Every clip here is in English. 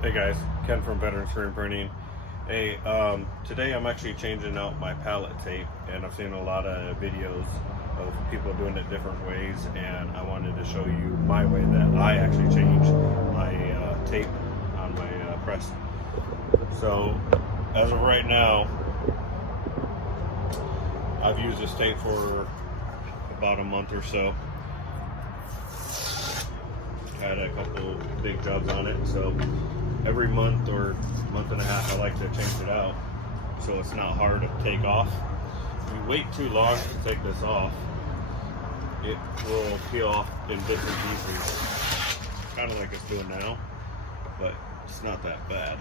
Hey guys, Ken from Veteran Screen Printing. Hey, today I'm actually changing out my pallet tape, and I've seen a lot of videos of people doing it different ways, and I wanted to show you my way that I actually change my tape on my press. So, as of right now, I've used this tape for about a month or so. Had a couple big jobs on it, so every month or month and a half I like to change it out so it's not hard to take off. If you wait too long to take this off, it will peel off in bits and pieces, kind of like it's doing now, but it's not that bad.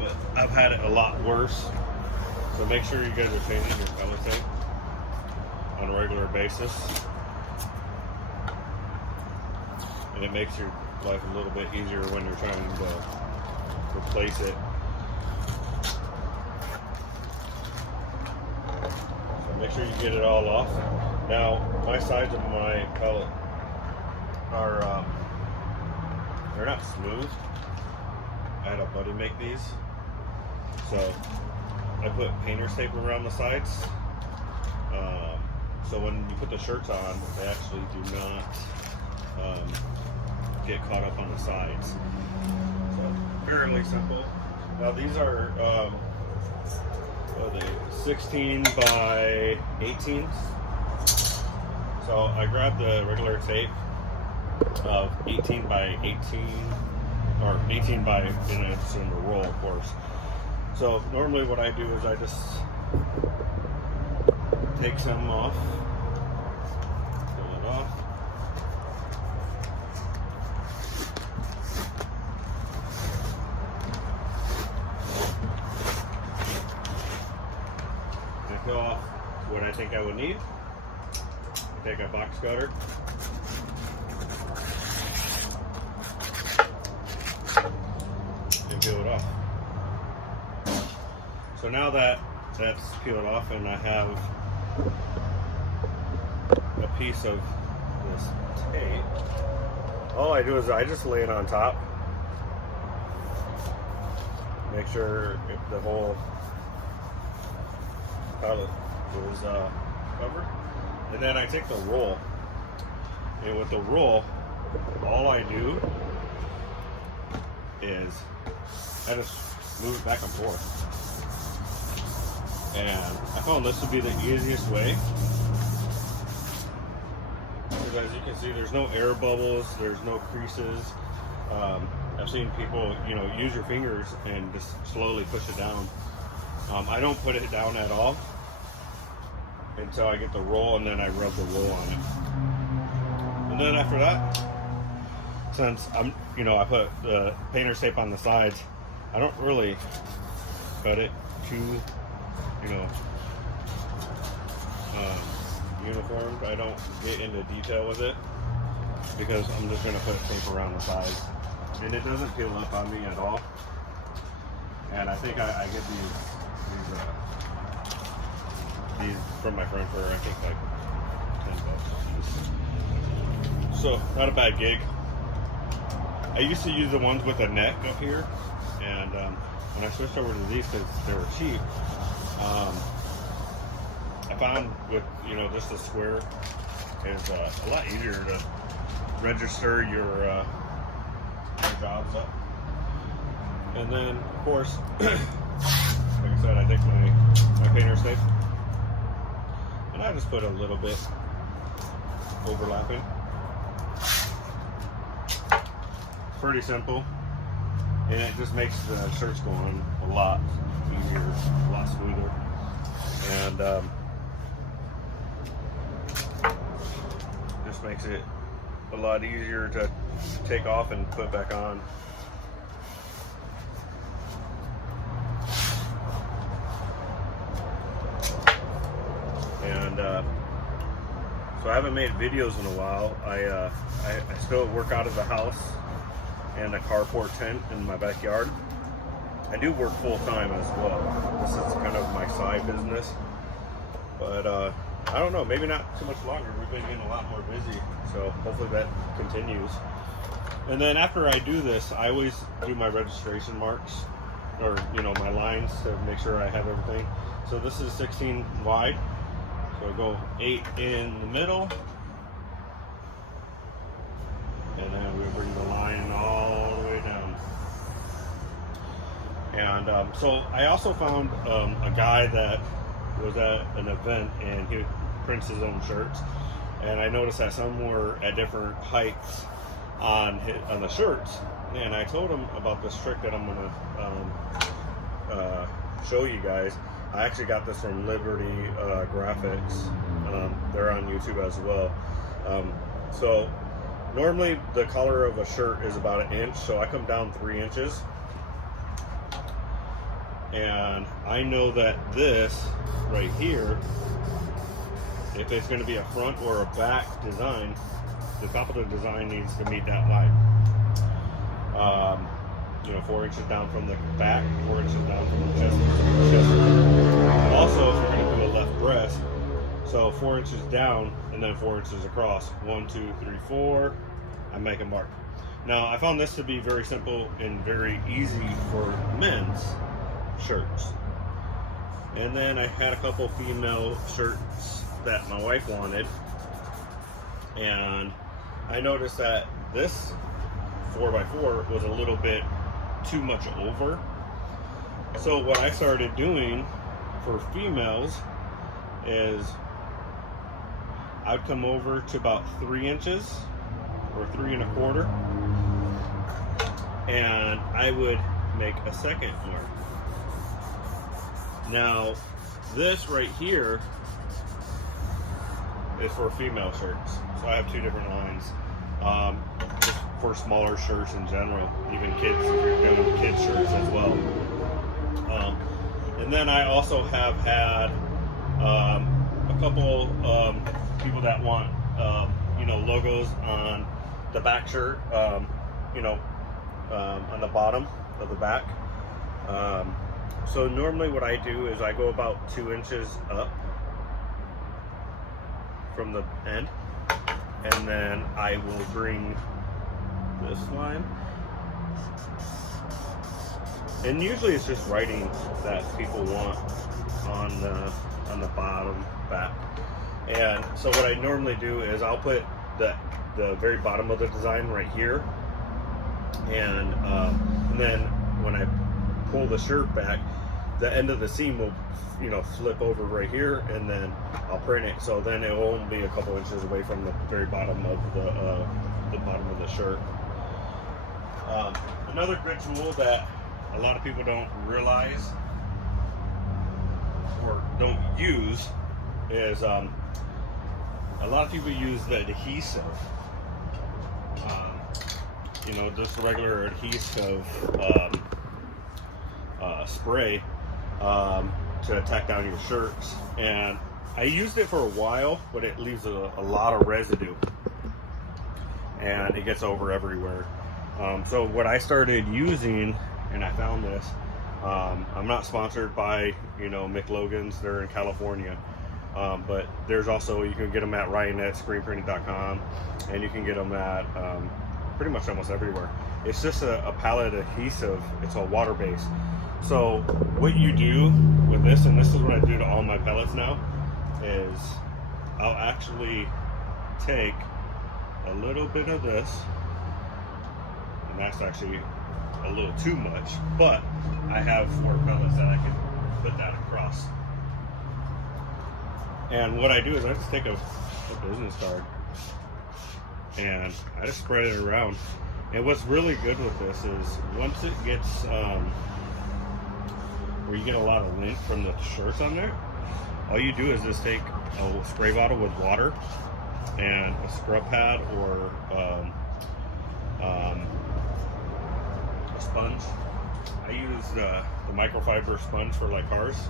But I've had it a lot worse, so make sure you guys are changing your pallet tape on a regular basis. And it makes your life a little bit easier when you're trying to replace it. So make sure you get it all off. Now, my sides of my pallet are they're not smooth. I had a buddy make these, so I put painter's tape around the sides. So when you put the shirts on, they actually do not get caught up on the sides. So fairly simple. Now these are what are they, 16 by 18. So I grabbed the regular tape of 18 by 18, or 18 by, and it's in the roll, of course. So normally what I do is I just take some off, pull it off. Off what I think I would need. Take a box cutter, and peel it off. So now that that's peeled off and I have a piece of this tape, all I do is I just lay it on top, make sure the whole pallet is covered, and then I take the roll, and with the roll, all I do is I just move it back and forth, and I found this to be the easiest way, because as you can see, there's no air bubbles, there's no creases. I've seen people, use your fingers and just slowly push it down. I don't put it down at all until I get the roll, and then I rub the roll on it. And then after that, since I put the painter's tape on the sides, I don't really cut it too, uniform. I don't get into detail with it because I'm just gonna put tape around the sides, and it doesn't peel up on me at all. And I think I get these from my friend for I think like $10. So not a bad gig. I used to use the ones with a neck up here, and when I switched over to these because they were cheap, I found with just a square is a lot easier to register your jobs up. And then of course, like I said, I take my painter's tape, and I just put a little bit overlapping. It's pretty simple, and it just makes the shirts go on a lot easier, a lot smoother, and just makes it a lot easier to take off and put back on. And so I haven't made videos in a while. I still work out of the house and a carport tent in my backyard. I do work full time as well. This is kind of my side business, but I don't know, maybe not too much longer. We've been getting a lot more busy, so hopefully that continues. And then after I do this, I always do my registration marks, or my lines, to make sure I have everything. So this is 16 wide, so I go 8 in the middle, and then we bring the line all the way down. And so I also found a guy that was at an event, and he prints his own shirts, and I noticed that some were at different heights on the shirts, and I told him about this trick that I'm gonna show you guys. I actually got this from Liberty Graphics. They're on YouTube as well. So normally the color of a shirt is about 1 inch, so I come down 3 inches, and I know that this right here, if it's going to be a front or a back design, the top of the design needs to meet that line. 4 inches down from the back, 4 inches down from the chest. Also, if you're going to do a left breast, so 4 inches down and then 4 inches across. 1, 2, 3, 4. I make a mark. Now, I found this to be very simple and very easy for men's shirts. And then I had a couple female shirts that my wife wanted, and I noticed that this 4x4 was a little bit too much over. So what I started doing for females is I'd come over to about 3 inches or 3 1/4, and I would make a second mark. Now this right here is for female shirts, so I have 2 different lines. Just for smaller shirts in general, even kids, if you're doing kids shirts as well. And then I also have had a couple people that want logos on the back shirt, on the bottom of the back. So normally what I do is I go about 2 inches up from the end, and then I will bring this line, and usually it's just writing that people want on the bottom back. And so what I normally do is I'll put the very bottom of the design right here, and then when I pull the shirt back, the end of the seam will flip over right here, and then I'll print it, so then it won't be a couple inches away from the very bottom of the bottom of the shirt. Another good tool that a lot of people don't realize or don't use is a lot of people use the adhesive, just regular adhesive spray to tack down your shirts. And I used it for a while, but it leaves a lot of residue, and it gets over everywhere. So what I started using, and I found this, I'm not sponsored by McLogan's, they're in California, but there's also, you can get them at ryanetscreenprinting.com, and you can get them at pretty much almost everywhere. It's just a pallet adhesive. It's a water base. So what you do with this, and this is what I do to all my pellets now, is I'll actually take a little bit of this, and that's actually a little too much, but I have 4 pellets that I can put that across. And what I do is I just take a business card and I just spread it around. And what's really good with this is once it gets where you get a lot of lint from the shirts on there, all you do is just take a spray bottle with water and a scrub pad or a sponge. I use the microfiber sponge for like cars,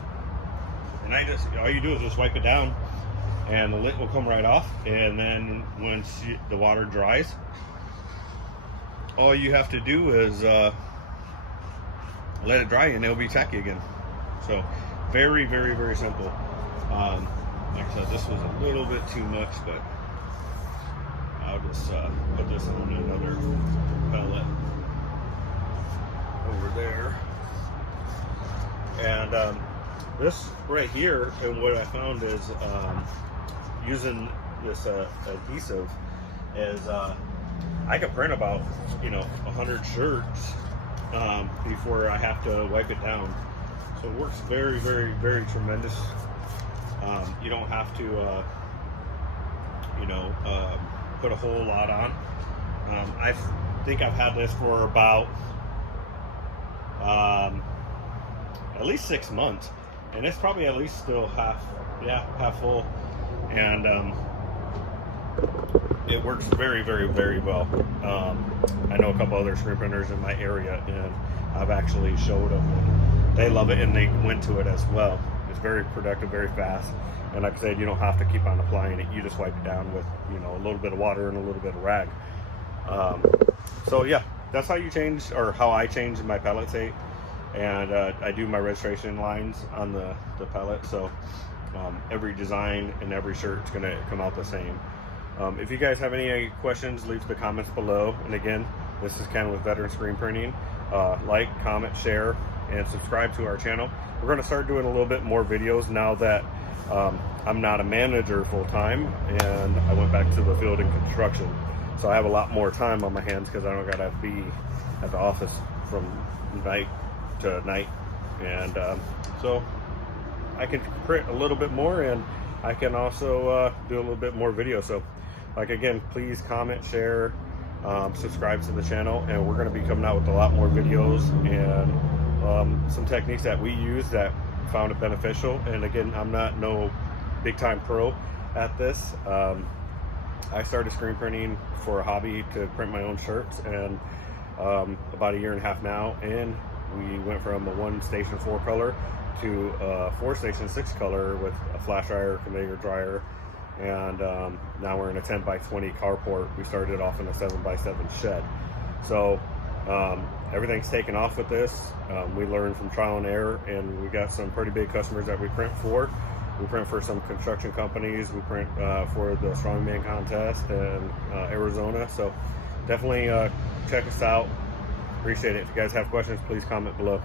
and all you do is just wipe it down, and the lint will come right off. And then once the water dries, all you have to do is let it dry, and it'll be tacky again. So very, very, very simple. Like I said, this was a little bit too much, but I'll just put this on another pellet over there. And this right here, and what I found is using this adhesive is I could print about 100 shirts before I have to wipe it down. So it works very, very, very tremendous. You don't have to put a whole lot on. I think I've had this for about at least 6 months, and it's probably at least still half full, and it works very, very, very well. I know a couple other screen printers in my area, and I've actually showed them, and they love it, and they went to it as well. It's very productive, very fast, and like I said, you don't have to keep on applying it. You just wipe it down with a little bit of water and a little bit of rag. So yeah, that's how you change, or how I change my pallet tape. And I do my registration lines on the pellet, so every design and every shirt is going to come out the same. If you guys have any questions, leave the comments below. And again, this is Ken with Veteran Screen Printing. Like, comment, share, and subscribe to our channel. We're going to start doing a little bit more videos now that I'm not a manager full-time, and I went back to the field in construction. So I have a lot more time on my hands because I don't got to be at the office from night to night, and so I can print a little bit more, and I can also do a little bit more video. So like, again, please comment, share, subscribe to the channel, and we're going to be coming out with a lot more videos and some techniques that we use that found it beneficial. And again, I'm not no big time pro at this. I started screen printing for a hobby to print my own shirts, and about 1.5 years now, and we went from a 1-station 4-color to a 4-station 6-color with a flash dryer, conveyor dryer, and now we're in a 10x20 carport. We started off in a 7x7 shed. So everything's taken off with this. We learned from trial and error, and we got some pretty big customers that we print for. We print for some construction companies. We print for the Strongman contest in Arizona. So definitely check us out. Appreciate it. If you guys have questions, please comment below.